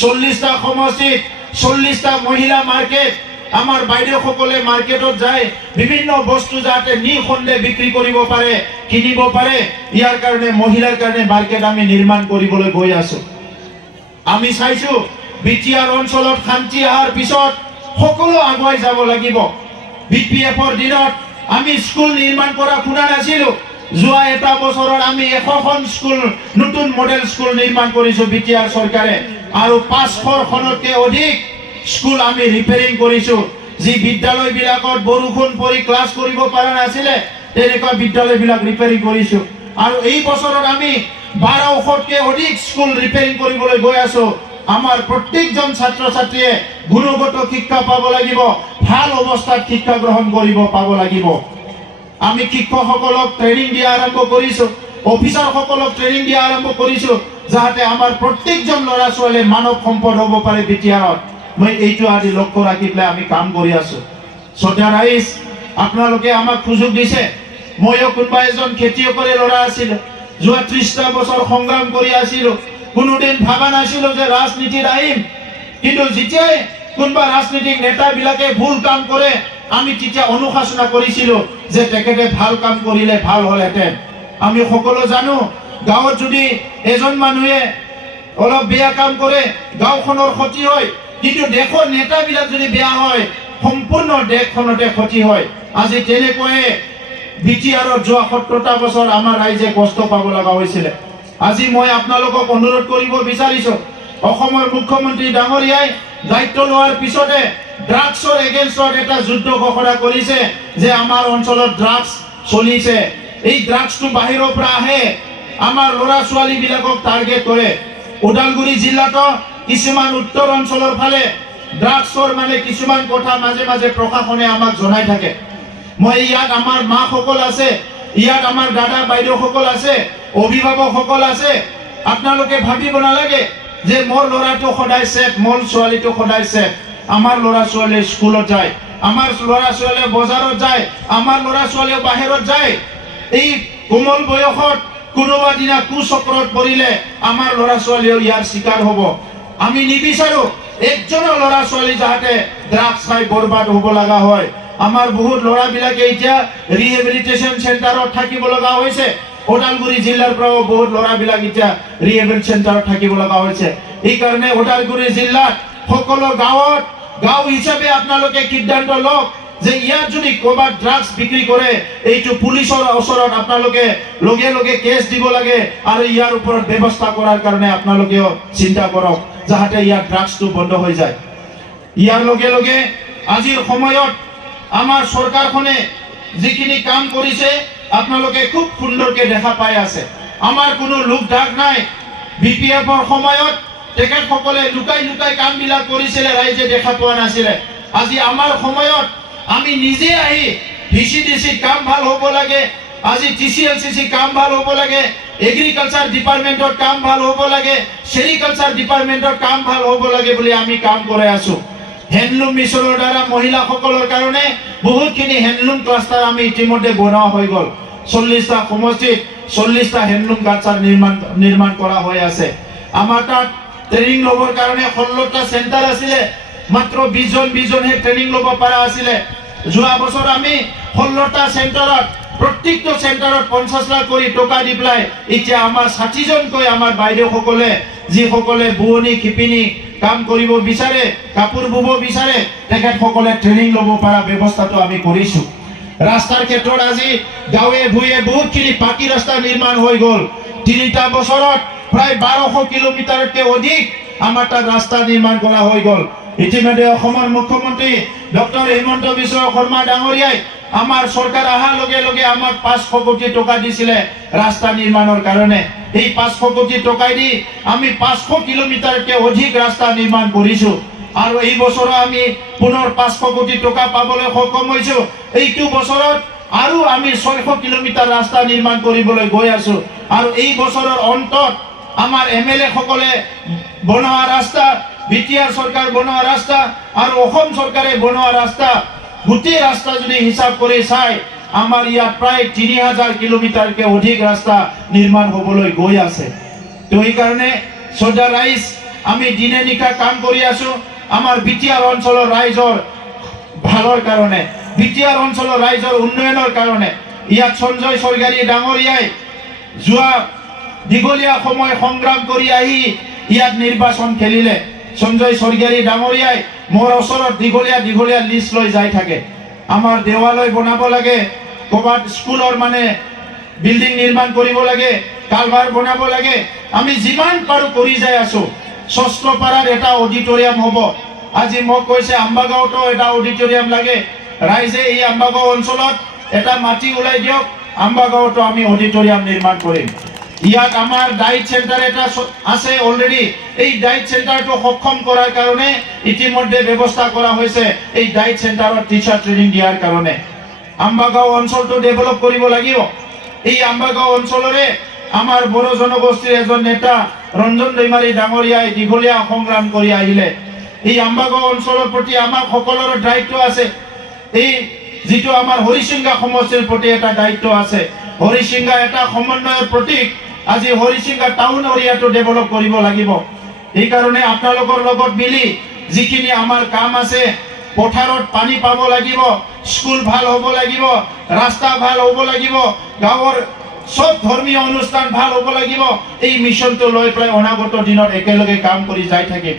40টা সমষ্টিত 40টা মহিলা মাৰ্কেট, আমাৰ বাইদেউসকলে মাৰ্কেটত যায় বিভিন্ন বস্তু যাতে নিঃসন্দেহে বিক্ৰী কৰিব পাৰে, কিনিব পাৰে, ইয়াৰ কাৰণে মহিলাৰ কাৰণে মাৰ্কেট আমি নিৰ্মাণ কৰিবলৈ গৈ আছো। আমি চাইছো BTR অঞ্চলত শান্তি অহাৰ পিছত সকলো আগুৱাই যাব লাগিব। BPFৰ দিনত আমি স্কুল নিৰ্মাণ কৰা শুনা নাছিলো। যোৱা এটা বছৰত আমি 100খন স্কুল, নতুন মডেল স্কুল নিৰ্মাণ কৰিছো BTR চৰকাৰে, আৰু 500খনতকৈ অধিক স্কুল আমি ৰিপেয়াৰিং কৰিছো। যি বিদ্যালয়বিলাকত বৰষুণ পৰি ক্লাছ কৰিব পৰা নাছিলে তেনেকুৱা বিদ্যালয়বিলাক ৰিপেয়াৰিং কৰিছো। আৰু এই বছৰত আমি 1200তকৈ অধিক স্কুল ৰিপেয়াৰিং কৰিবলৈ গৈ আছো। আমাৰ প্ৰত্যেকজন ছাত্ৰ ছাত্ৰীয়ে গুণগত শিক্ষা পাব লাগিব, ভাল অৱস্থাত শিক্ষা গ্ৰহণ কৰিব পাব লাগিব। আমি শিক্ষকসকলক ট্ৰেইনিং দিয়া আৰম্ভ কৰিছো, অফিচাৰসকলক ট্ৰেইনিং দিয়া আৰম্ভ কৰিছো, যাতে আমাৰ প্ৰত্যেকজন ল'ৰা ছোৱালীয়ে মানৱ সম্পদ হ'ব পাৰে BTRত। মই এইটো আজি লক্ষ্য ৰাখি পেলাই আমি কাম কৰি আছো। শ্ৰদ্ধা ৰাইজ, আপোনালোকে আমাক সুযোগ দিছে। ময়ো কোনোবা এজন খেতিয়কৰে ল'ৰা আছিলো, যোৱা 30টা বছৰ সংগ্ৰাম কৰি আছিলো। কোনোদিন ভাবা নাছিলো যে ৰাজনীতিত আহিম, কিন্তু যেতিয়াই কোনোবা ৰাজনীতিক নেতাবিলাকে ভুল কাম কৰে আমি তেতিয়া অনুশাসনা কৰিছিলো যে তেখেতে ভাল কাম কৰিলে ভাল হ'লহেঁতেন। আমি সকলো জানো গাঁৱত যদি এজন মানুহে অলপ বেয়া কাম কৰে গাঁওখনৰ ক্ষতি হয়, কিন্তু দেশৰ নেতাবিলাক যদি বেয়া হয় সম্পূৰ্ণ দেশখনতে ক্ষতি হয়। আজি তেনেকৈয়ে BTRত যোৱা 17টা বছৰ আমাৰ ৰাইজে কষ্ট পাব লগা হৈছিলে। আজি মই আপোনালোকক অনুৰোধ কৰিব বিচাৰিছো, অসমৰ মুখ্যমন্ত্ৰী ডাঙৰীয়াই দায়িত্ব লোৱাৰ পিছতে ড্ৰাগছৰ এগেইনষ্টত এটা যুদ্ধ ঘোষণা কৰিছে যে আমাৰ অঞ্চলত ড্ৰাগছ চলিছে। এই ড্ৰাগছটো বাহিৰৰ পৰা আহে, আমাৰ ল'ৰা ছোৱালীবিলাকক টাৰ্গেট কৰে। ওদালগুৰি জিলাতো কিছুমান উত্তৰ অঞ্চলৰ ফালে ড্ৰাগছৰ মানে কিছুমান কথা মাজে মাজে প্ৰশাসনে আমাক জনাই থাকে। মই ইয়াত আমাৰ মাসকল আছে, ইয়াত আমাৰ দাদা বাইদেউসকল আছে, অভিভাৱকসকল আছে। আপোনালোকে ভাবিব নালাগে যে মোৰ ল'ৰাটো সদায় ছেফ, মোৰ ছোৱালীটো সদায় ছেফ। আমাৰ ল'ৰা ছোৱালী স্কুলত যায়, আমাৰ ল'ৰা ছোৱালীয়ে বজাৰত যায়, আমাৰ ল'ৰা ছোৱালীয়ে বাহিৰত যায়। এই কোমল বয়সত কোনোবা দিনা কুচক্ৰত পৰিলে আমাৰ ল'ৰা ছোৱালীও ইয়াৰ শিকাৰ হ'ব। আমি নিবিচাৰো একজনৰ ল'ৰা ছোৱালী যাতে ড্ৰাগছ খাই বৰবাদ হ'ব লগা হয়। আমাৰ বহুত ল'ৰাবিলাকে এতিয়া ৰিহেবিলিটেশ্যন চেণ্টাৰত থাকিব লগা হৈছে। ওদালগুৰি জিলাৰ পৰাও বহুত ল'ৰাবিলাক এতিয়া ৰিহেবিলিটেশ্যন চেণ্টাৰত থাকিব লগা হৈছে। এইকাৰণে ওদালগুৰি জিলাত সকলো গাঁৱত গাঁও হিচাপে আপোনালোকে সিদ্ধান্ত লওক যে ইয়াত যদি ক'ৰবাত ড্ৰাগছ বিক্ৰী কৰে এইটো পুলিচৰ ওচৰত আপোনালোকে লগে লগে কেছ দিব লাগে, আৰু ইয়াৰ ওপৰত ব্যৱস্থা কৰাৰ কাৰণে আপোনালোকেও চিন্তা কৰক যাতে ইয়াত ড্ৰাগছটো বন্ধ হৈ যায়। ইয়াৰ লগে লগে আজিৰ সময়ত আমাৰ চৰকাৰখনে যিখিনি কাম কৰিছে আপোনালোকে খুব সুন্দৰকৈ দেখা পাই আছে। আমাৰ কোনো লোক ঢাক নাই। BPFৰ সময়ত তেখেতসকলে লুকাই লুকাই কামবিলাক কৰিছিলে, ৰাইজে দেখা পোৱা নাছিলে। আজি আমাৰ সময়ত আমি নিজে আহি VCDC কাম ভাল হ'ব লাগে, আজি TCLCC কাম ভাল হ'ব লাগে, এগ্ৰিকালচাৰ ডিপাৰ্টমেণ্টৰ কাম ভাল হ'ব লাগে, চেৰিকালচাৰ ডিপাৰ্টমেণ্টৰ কাম ভাল হ'ব লাগে বুলি আমি কাম কৰি আছো। হেণ্ডলুম মিছনৰ দ্বাৰা মহিলাসকলৰ কাৰণে বহুতখিনি হেণ্ডলুম ক্লাষ্টাৰ আমি ইতিমধ্যে বনোৱা হৈ গ'ল। 40টা সমষ্টিত 40টা হেণ্ডলুম ক্লাষ্টাৰ নিৰ্মাণ কৰা হৈ আছে। আমাৰ তাত ট্ৰেইনিং ল'বৰ কাৰণে 16টা চেণ্টাৰ আছিলে, মাত্ৰ 20জনহে ট্ৰেইনিং ল'ব পৰা আছিলে। যোৱা বছৰ আমি 16টা চেণ্টাৰত প্ৰত্যেকটো চেণ্টাৰত 50 লাখ কৰি টকা দি পেলাই এতিয়া আমাৰ 60জনকৈ আমাৰ বাইদেউসকলে যিসকলে বোৱনী শিপিনী কাম কৰিব বিচাৰে, কাপোৰ বব বিচাৰে, তেখেতসকলে ট্ৰেইনিং ল'ব পৰা ব্যৱস্থাটো আমি কৰিছো। ৰাস্তাৰ ক্ষেত্ৰত আজি গাঁৱে ভূঞে বহুতখিনি পাকি ৰাস্তা নিৰ্মাণ হৈ গ'ল। 3টা বছৰত প্ৰায় 1200 কিলোমিটাৰতকৈ অধিক আমাৰ তাত ৰাস্তা নিৰ্মাণ কৰা হৈ গ'ল। ইতিমধ্যে অসমৰ মুখ্যমন্ত্ৰী ডক্টৰ হিমন্ত বিশ্ব শৰ্মা ডাঙৰীয়াই আমাৰ চৰকাৰ অহাৰ লগে লগে আমাক 500 কোটি টকা দিছিলে ৰাস্তা নিৰ্মাণৰ কাৰণে। এই 500 কোটি টকা দি আমি 500 কিলোমিটাৰতকৈ অধিক ৰাস্তা নিৰ্মাণ কৰিছো, আৰু এই বছৰ আমি পুনৰ 500 কোটি টকা পাবলৈ সক্ষম হৈছো। এইটো বছৰত আৰু আমি 600 কিলোমিটাৰ ৰাস্তা নিৰ্মাণ কৰিবলৈ গৈ আছো আৰু এই বছৰৰ অন্তত আমাৰ এমএলএ সকলে বনোৱা ৰাস্তা বিটিআৰ চৰকাৰ বনোৱা ৰাস্তা আৰু অসম চৰকাৰে বনোৱা ৰাস্তা গোটেই ৰাস্তা যদি হিচাপ কৰি চাই আমাৰ ইয়াত প্ৰায় 3000 কিলোমিটাৰকে অধিক ৰাস্তা নিৰ্মাণ হ'বলৈ গৈ আছে তো এই কাৰণে শ্ৰদ্ধা ৰাইজ আমি দিনে নিশা কাম কৰি আছো আমাৰ বিটিআৰ অঞ্চলৰ ৰাইজৰ ভালৰ কাৰণে বিটিআৰ অঞ্চলৰ ৰাইজৰ উন্নয়নৰ কাৰণে ইয়াত সঞ্জয় চৰকাৰী ডাঙৰীয়াই যোৱা দীঘলীয়া সময় সংগ্ৰাম কৰি আহি ইয়াত নিৰ্বাচন খেলিলে সঞ্জয় চৰকাৰী ডাঙৰীয়াই মোৰ ওচৰত দীঘলীয়া লিষ্ট লৈ যাই থাকে আমাৰ দেৱালয় বনাব লাগে ক'ৰবাত স্কুলৰ মানে বিল্ডিং নিৰ্মাণ কৰিব লাগে কালভাৰ বনাব লাগে আমি যিমান পাৰো কৰি যাই আছো ষষ্ঠপাৰাৰ এটা অডিটৰিয়াম হ'ব আজি মোক কৈছে আম্বাগাঁৱতো এটা অডিটৰিয়াম লাগে ৰাইজে এই আম্বাগাঁও অঞ্চলত এটা মাটি ওলাই দিয়ক আম্বাগাঁৱতো আমি অডিটৰিয়াম নিৰ্মাণ কৰিম ইয়াত আমাৰ ডাইট চেণ্টাৰ এটা আছে অলৰেডি এই ডাইট চেণ্টাৰটো সক্ষম কৰাৰ কাৰণে ইতিমধ্যে ব্যৱস্থা কৰা হৈছে এই ডাইট চেণ্টাৰত টিচাৰ ট্ৰেইনিং দিয়াৰ কাৰণে আম্বাগাঁও অঞ্চলটো ডেভেলপ কৰিব লাগিব এই আম্বাগাঁও অঞ্চলৰে আমাৰ বড়ো জনগোষ্ঠীৰ এজন নেতা ৰঞ্জন দৈমাৰী ডাঙৰীয়াই দীঘলীয়া সংগ্ৰাম কৰি আহিলে এই আম্বাগাঁও অঞ্চলৰ প্ৰতি আমাৰ সকলোৰে দায়িত্ব আছে এই যেটো আমাৰ হৰিসিংগা সমষ্টিৰ প্ৰতি এটা দায়িত্ব আছে হৰিসিংগা এটা সমন্বয়ৰ প্ৰতীক আজি হৰিসিংগা টাউন এৰিয়াটো ডেভেলপ কৰিব লাগিব এই কাৰণে আপোনালোকৰ লগত মিলি যিখিনি আমাৰ কাম আছে পথাৰত পানী পাব লাগিব স্কুল ভাল হ'ব লাগিব ৰাস্তা ভাল হ'ব লাগিব গাঁৱৰ সব ধৰ্মীয় অনুষ্ঠান ভাল হ'ব লাগিব এই মিশনটো লৈ প্ৰায় অনাগত দিনত একেলগে কাম কৰি যাই থাকিম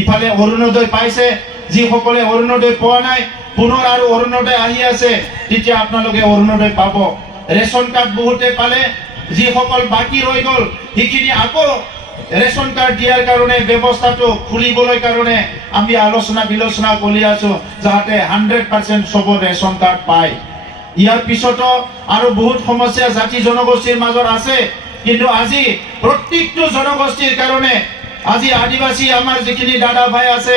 ইফালে অৰুণোদয় পাইছে যিসকলে অৰুণোদয় পোৱা নাই পুনৰ আৰু অৰুণোদয় আহি আছে তেতিয়া আপোনালোকে অৰুণোদয় পাব ৰেচন কাৰ্ড বহুতে পালে যিসকল বাকি ৰৈ গ'ল সেইখিনি আকৌ ৰেচন কাৰ্ড দিয়াৰ কাৰণে ব্যৱস্থাটো খুলিবলৈ কাৰণে আমি আলোচনা বিলোচনা কৰি আছো যাতে 100% সব ৰেচন কাৰ্ড পায় ইয়াৰ পিছতো আৰু বহুত সমস্যা জাতি জনগোষ্ঠীৰ মাজত আছে কিন্তু আজি প্ৰত্যেকটো জনগোষ্ঠীৰ কাৰণে আজি আদিবাসী আমাৰ যিখিনি দাদা ভাই আছে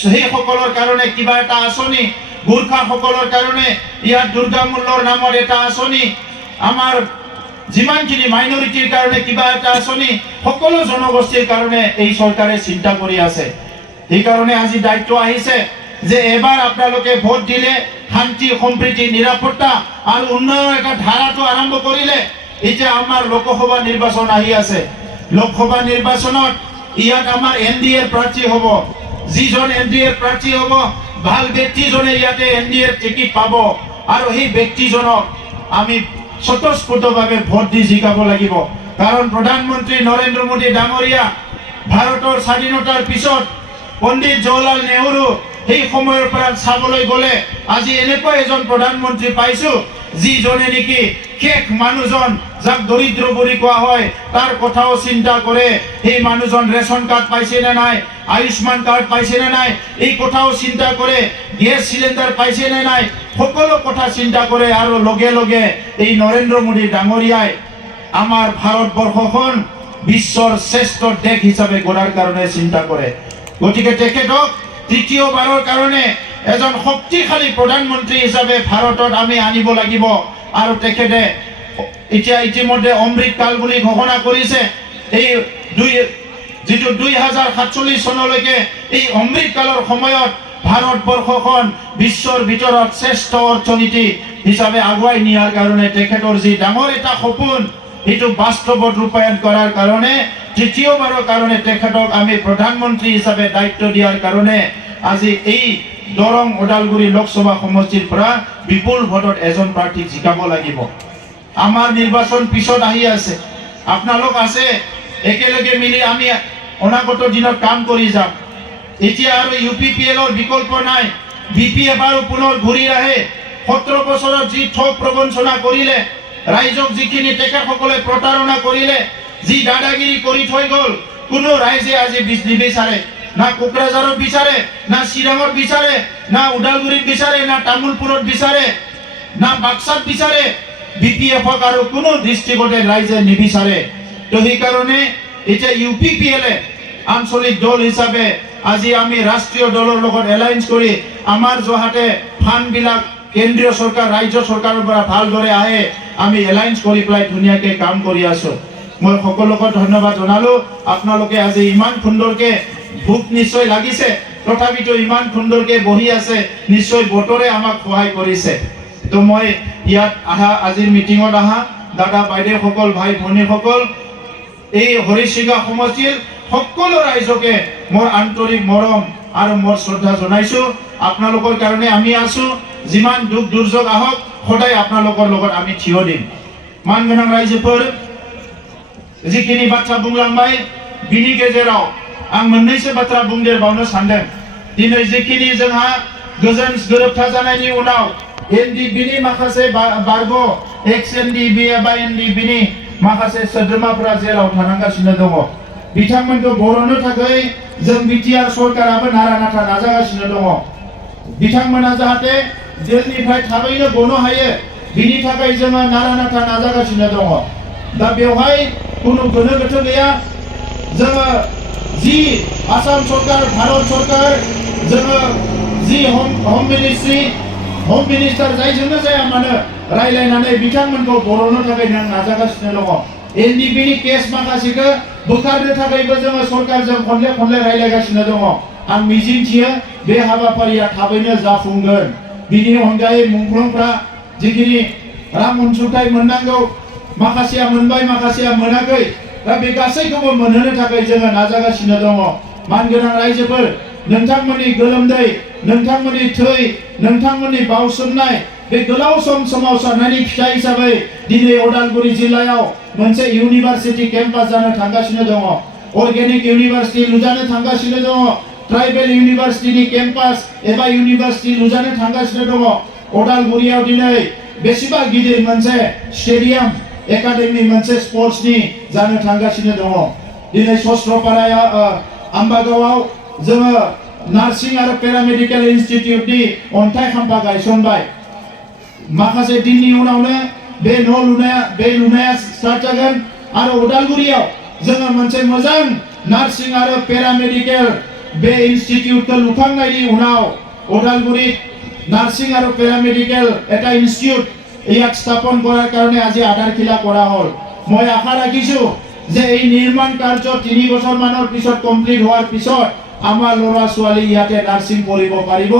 সেই সকলৰ কাৰণে কিবা এটা আঁচনি গুৰখা সকলৰ কাৰণে ইয়াত দুৰ্গা মূল্যৰ নামৰ এটা আঁচনি আমাৰ যিমানখিনি মাইনৰিটিৰ কাৰণে কিবা এটা আঁচনি সকলো জনগোষ্ঠীৰ কাৰণে এই চৰকাৰে চিন্তা কৰি আছে এই কাৰণে আজি দায়িত্ব আহিছে যে এবাৰ আপোনালোকে ভোট দিলে শান্তি সম্প্ৰীতি নিৰাপত্তা আৰু উন্নয়নৰ এটা ধাৰাটো আৰম্ভ কৰিলে এতিয়া আমাৰ লোকসভা নিৰ্বাচন আহি আছে লোকসভা নিৰ্বাচনত ইয়াত আমাৰ এনডিএৰ প্ৰাৰ্থী হ'ব যিজন এনডিএৰ প্ৰাৰ্থী হ'ব ভাল ব্যক্তিজনে ইয়াতে এনডিএৰ টিকিট পাব আৰু সেই ব্যক্তিজনক আমি স্বতঃস্ফূৰ্তভাৱে ভোট দি জিকাব লাগিব কাৰণ প্ৰধানমন্ত্ৰী নৰেন্দ্ৰ মোদী ডাঙৰীয়া ভাৰতৰ স্বাধীনতাৰ পিছত পণ্ডিত জৱাহৰলাল নেহৰু সেই সময়ৰ পৰা চাবলৈ গ'লে আজি এনেকুৱা এজন প্ৰধানমন্ত্ৰী পাইছো যিজনে নেকি শেষ মানুহজন যাক দৰিদ্ৰ বুলি কোৱা হয় তাৰ কথাও চিন্তা কৰে সেই মানুহজন ৰেচন কাৰ্ড পাইছে নে নাই আয়ুষ্মান কাৰ্ড পাইছে নে নাই এই কথাও চিন্তা কৰে গেছ সিলিণ্ডাৰ পাইছে নে নাই সকলো কথা চিন্তা কৰে আৰু লগে লগে এই নৰেন্দ্ৰ মোদী ডাঙৰীয়াই আমাৰ ভাৰতবৰ্ষখন বিশ্বৰ শ্ৰেষ্ঠ দেশ হিচাপে গঢ়াৰ কাৰণে চিন্তা কৰে গতিকে তেখেতক তৃতীয়বাৰৰ কাৰণে এজন শক্তিশালী প্ৰধানমন্ত্ৰী হিচাপে ভাৰতত আমি আনিব লাগিব আৰু তেখেতে এতিয়া ইতিমধ্যে অমৃত কাল বুলি ঘোষণা কৰিছে এই যেটো 2047 চনলৈকে এই অমৃত কালৰ সময়ত ভাৰতবৰ্ষখন বিশ্বৰ ভিতৰত শ্ৰেষ্ঠ অৰ্থনীতি হিচাপে আগুৱাই নিয়াৰ কাৰণে তেখেতৰ যি ডাঙৰ এটা সপোন এটো বাস্তৱত ৰূপায়ণ কৰাৰ কাৰণে তৃতীয়বাৰৰ কাৰণে তেখেতক আমি প্ৰধানমন্ত্ৰী হিচাপে দায়িত্ব দিয়াৰ কাৰণে আজি এই দৰং ওদালগুৰি লোকসভা সমষ্টিৰ পৰা বিপুল ভোটত এজন প্ৰাৰ্থীক জিকাব লাগিব আমাৰ নিৰ্বাচন পিছত আহি আছে আপোনালোক আছে একেলগে মিলি আমি অনাগত দিনত কাম কৰি যাম এতিয়া আৰু ইউপিপিএলৰ বিকল্প নাই বিপিএফ আৰু পুনৰ ঘূৰি আহে 17 বছৰত যি ঠগ প্ৰবঞ্চনা কৰিলে ৰাইজক যিখিনি তেখেতসকলে প্ৰতাৰণা কৰিলে যি দাদাগিৰি কৰি থৈ গ'ল কোনো ৰাইজে আজি নিবিচাৰে না কোকৰাঝাৰত বিচাৰে না চিৰাঙত বিচাৰে না ওদালগুৰিত বিচাৰে না তামুলপুৰত বিচাৰে না বাক্সাত বিচাৰে বিপিএফক আৰু কোনো দৃষ্টিকোণে ৰাইজে নিবিচাৰে তো সেই কাৰণে এতিয়া ইউপিপিএলে আঞ্চলিক দল হিচাপে আজি আমি ৰাষ্ট্ৰীয় দলৰ লগত এলায়েন্স কৰি আমাৰ জহাতে ফাণ্ডবিলাক কেন্দ্ৰীয় চৰকাৰ ৰাজ্য চৰকাৰৰ পৰা ভালদৰে আহে আমি এলায়েন্স কৰি পেলাই ধুনীয়াকৈ কাম কৰি আছোঁ মই সকলোকে ধন্যবাদ জনালোঁ আপোনালোকে আজি ইমান সুন্দৰকৈ ভোক নিশ্চয় লাগিছে তথাপিতো ইমান সুন্দৰকৈ বহি আছে নিশ্চয় বতৰে আমাক সহায় কৰিছে তো মই ইয়াত আহা আজিৰ মিটিঙত আহা দাদা বাইদেউসকল ভাই ভনীসকল এই হৰিচিঙা সমষ্টিৰ সকলো ৰাইজকে মোৰ আন্তৰিক মৰম আৰু মোৰ শ্ৰদ্ধা জনাইছোঁ আপোনালোকৰ কাৰণে আমি আছোঁ যিমান দুখ দুৰ্যোগ আহক সদায় আপোনালোকৰ লগত আমি থিয় দিম মানগোনাं ৰাইজোफोर जिखिनि बाथ्रा बुंलांबाय बिनि गेजेराव आं मोननैसो बाथ्रा बुंदेरबावनो सानदों दिनै जिखिनि जोंहा गोजोन गोरोबथा जानायनि उनाव एनडिबिनि माखासे बारग' एक्स एनडिबि एबा एनडिबिनि माखासे सोद्रोमाफोरा जेलाव थानांगासिनो दङ बिथांमोनखौ बर'नो थाखाय जों बिटिआर सरकाराबो नारा नाथा नाजागासिनो दङ बिथांमोना जाहाथे जेलनिफ्राय थाबैनो गनो हायो बिनि थाखाय जोङो नारा नाथा नाजागासिनो दङ दा बेवहाय কোনো गोनो गोथो गैया जोङो जि आसाम सरकार भारत सरकार जोङो जि होम मिनिस्टार जायजोंनो जाया मानो रायलायनानै बिथांमोनखौ बर'नो थाखाय जों नाजागासिनो दङ एनडिबिनि केस माखासेखौ बोखारनो थाखायबो जोङो सरकारजों खनले रायलायगासिनो दङ आं मिजिंथियो बे हाबाफारिया थाबैनो जाफुंगोन बिनि अनगायै मुंख्लंफ्रा जिखिनि रां अनसुंथाइ मोननांगौ माखासेया मोनबाय माखासेया मोनाखै दा बे गासैखौबो मोनहोनो थाखाय जोङो नाजागासिनो दङ मानगोनां रायजोफोर नोंथांमोननि गोलोमदै नोंथांमोननि थै नोंथांमोननि बावसोमनाय बे गोलाव सम सोमावसारनायनि फिथाइ हिसाबै दिनै उदालगुरि जिल्लायाव मोनसे इउनिभार्सिटि केम्पास जानो थांगासिनो दङ अर्गेनिक इउनिभार्सिटि लुजानो थांगासिनो दङ ट्राइबेल इउनिभार्सिटिनि केम्पास एबा इउनिभार्सिटि लुजानो थांगासिनो दङ उदालगुरियाव दिनै बेसेबा गिदिर मोनसे स्टेडियाम एकाडेमी मोनसे स्पर्ट्सनि जानो थांगासिनो दङ दिनै सस्त्रपाराया आम्बागावआव जोङो नार्सिं आरो पेरामेडिकेल इन्स्टिट्यूटनि अन्थाइ खाम्फा गायसनबाय माखासे दिननि उनावनो बे लुनाया स्टार्ट जागोन आरो उदालगुरियाव जोङो मोनसे मोजां नार्सिं आरो पेरामेडिकेल बे इन्स्टिट्यूटखौ लुखांनायनि उनाव उदालगुरि नार्सिং आरो पेरामेडिकेल এটা ইনষ্টিটিউট ইয়াত স্থাপন কৰাৰ কাৰণে আজি আধাৰশিলা কৰা হ'ল মই আশা ৰাখিছোঁ যে এই নিৰ্মাণ কাৰ্য 3 বছৰ মানৰ পিছত কমপ্লিট হোৱাৰ পিছত আমাৰ ল'ৰা ছোৱালী ইয়াতে নাৰ্সিং পঢ়িব পাৰিব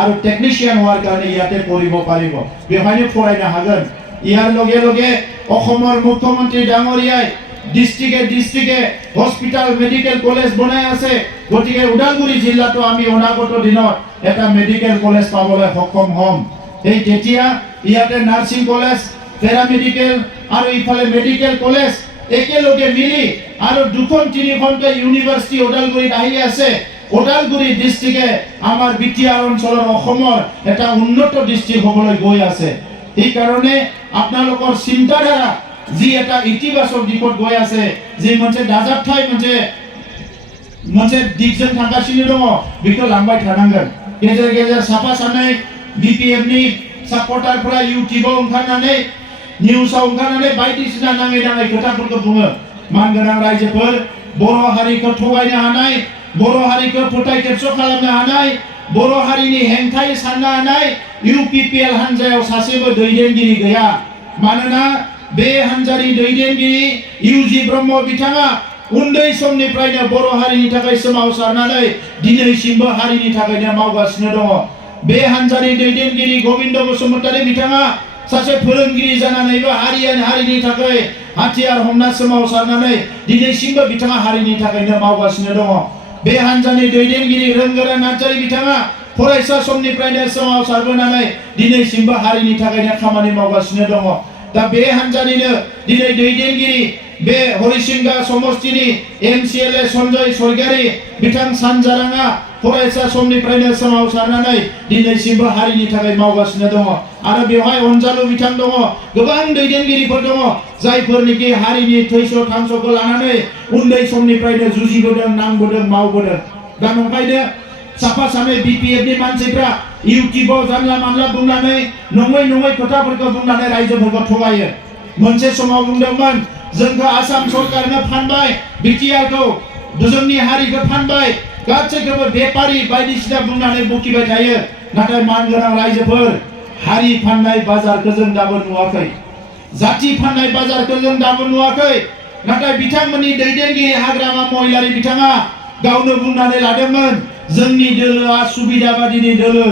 আৰু টেকনিশিয়ান হোৱাৰ কাৰণে ইয়াতে পঢ়িব পাৰিব বেহাইনে ফৰাইনা হাগন ইয়াৰ লগে লগে অসমৰ মুখ্যমন্ত্ৰী ডাঙৰীয়াই ডিস্ট্ৰিক্টে হস্পিটাল মেডিকেল কলেজ বনাই আছে গতিকে উদালগুৰি জিলাটো আমি অনাগত দিনত এটা মেডিকেল কলেজ পাবলৈ সক্ষম হ'ম এই তেতিয়া ইয়াতে নাৰ্সিং কলেজ পেৰামেডিকেল আৰু ইফালে মেডিকেল কলেজ একেলগে মিলি আৰু দুখন তিনিখনকৈ ইউনিভাৰ্চিটি উদালগুৰিত আহি আছে উদালগুৰি ডিস্ট্ৰিক্টে আমাৰ বিটিআৰ অঞ্চলৰ অসমৰ এটা উন্নত ডিস্ট্ৰিক্ট হ'বলৈ গৈ আছে এই কাৰণে আপোনালোকৰ চিন্তাধাৰা যি এটা ইতিবাচক দিশত গৈ আছে যে मोनसे दाजाबथाय मोनसे दिगजों थांगासिनो दङ बेखौ लांबाय थानांगोन गेजेर गेजेर साफा सानै बिपिएफनि सापर्टारफोरा इउटिउबआव ओंखारनानै निउसाव ओंखारनानै बायदिसिना नाङै खोथाफोरखौ बुङो मानगोनां रायजोफोर बर' हारिखौ थगायनो हानाय बर' हारिखौ फोथाय खेबस' खालामनो हानाय बर' हारिनि हेंथायै साननो हानाय इउपिपिएल हान्जायाव सासेबो दैदेनगिरि गैया मानोना बे हान्जानि दैदेनगिरि इउजि ब्रह्म बिथाङा उन्दै समनिफ्रायनो बर' हारिनि थाखाय सोमावसारनानै दिनैसिमबो हारिनि थाखायनो मावगासिनो दङ बे हान्जानि दैदेनगिरि गोविन्द बसुमतारी बिथाङा सासे फोरोंगिरि जानानैबो हारिनि थाखाय हाथियार हमना सोमावसारनानै दिनैसिमबो बिथाङा हारिनि थाखायनो मावगासिनो दङ बे हान्जानि दैदेनगिरि रोंगोरा नार्जारी बिथाङा फरायसा समनिफ्रायनो सोमावसारबोनानै दिनैसिमबो हारिनि थाखायनो खामानि मावगासिनो दङ दा बे हान्जानिनो दिनै दैदेनगिरि बे हरिसिंगा समष्टिनि एमसिएलए सन्जय सरगारी बिथां सानजाराङा फरायसा समनिफ्रायनो सोमावसारनानै दिनैसिमबो हारिनि थाखाय मावगासिनो दङ आरो बेवहाय अनजालु बिथां दङ गोबां दैदेनगिरिफोर दङ जायफोरनिखि हारिनि थैस' थांस'खौ लानानै उन्दै समनिफ्रायनो जुजिबोदों नांबोदों मावबोदों दा नंखायनो साफा सानै बिपिएफनि मानसिफ्रा इउटिउबआव जानला मानला बुंनानै नङै खोथाफोरखौ बुंनानै रायजोफोरखौ थगायो मोनसे समाव बुंदोंमोन जोंखौ आसाम सरकारनो फानबाय बिटिआरखौ जोंनि हारिखौ फानबाय गासैखौबो बेपारि बायदिसिना बुंनानै बकिबाय थायो नाथाय मानगोनां रायजोफोर हारि फाननाय बाजारखौ जों दाबो नुवाखै जाति फाननाय बाजारखौ जों दाबो नुवाखै नाथाय बिथांमोननि दैदेनगिरि हाग्रामा महिलारि बिथाङा गावनो बुंनानै लादोंमोन जोंनि दोलोआ सुबिदाबादिनि दोलो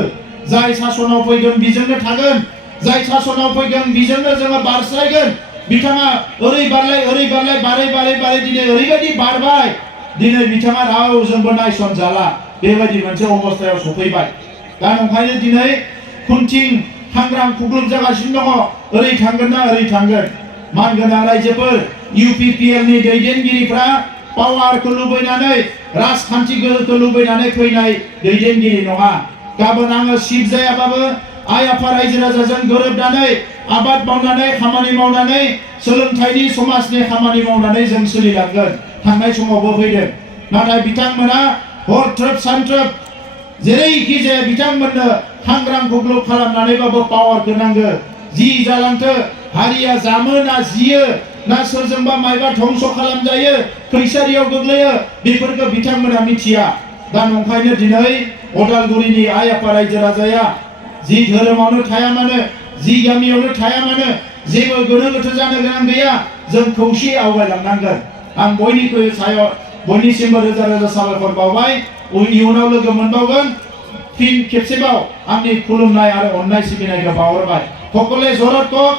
जाय सासनाव फैगोन बिजोंनो थागोन जाय सासनाव फैगोन बिजोंनो जोङो बारस्लायगोन बिथाङा ओरै बारलाय बारै दिनै ओरैबायदि बारबाय दिनै बिथाङा रावजोंबो नायसनजाला बेबायदि मोनसे अबस्थायाव सफैबाय दा ओंखायनो दिनै खुंथिं हांग्राम खुग्लुब जागासिनो दङ ओरै थांगोन ना ओरै थांगोन मानगोनां रायजोफोर UPPL नि दैदेनगिरिफ्रा पावारखौ लुबैनानै राजखान्थि गोहोखौ लुबैनानै फैनाय दैदेनगिरि नङा गाबोन आङो सिफ जायाबाबो आइ आफा रायजो राजाजों गोरोबनानै आबाद मावनानै खामानि मावनानै सोलोंथाइनि समाजनि खामानि मावनानै जों सोलिलांगोन थांनाय समावबो फैदों नाथाय बिथांमोना हरथ्रोब सानथ्रोब जेरैखि जाया बिथांमोननो हांग्राम खुग्लुब खालामनानैबाबो पावारखौ नांगौ जि जालांथो हारिया जामो ना जियो ना सोरजोंबा मायबा धंस खालामजायो खैसारियाव गोग्लैयो बेफोरखौ बिथांमोना मिथिया दा नंखायनो दिनै अदालगुरिनि आइ आफा रायजो राजाया जि धोरोमावनो थाया मानो जि गामियावनो थाया मानो जेबो गोनो गोथो जानो गोनां गैया जों खौसे आवगायलांनांगोन आं बयनिसिमबो रोजा रोजा साबायखर बावबाय इयुनाव लोगो मोनबावगोन फिन खेबसेबाव आंनि खुलुमनाय आरो अननाय सिबिनायखौ बावहरबाय সকলে জোৰত কক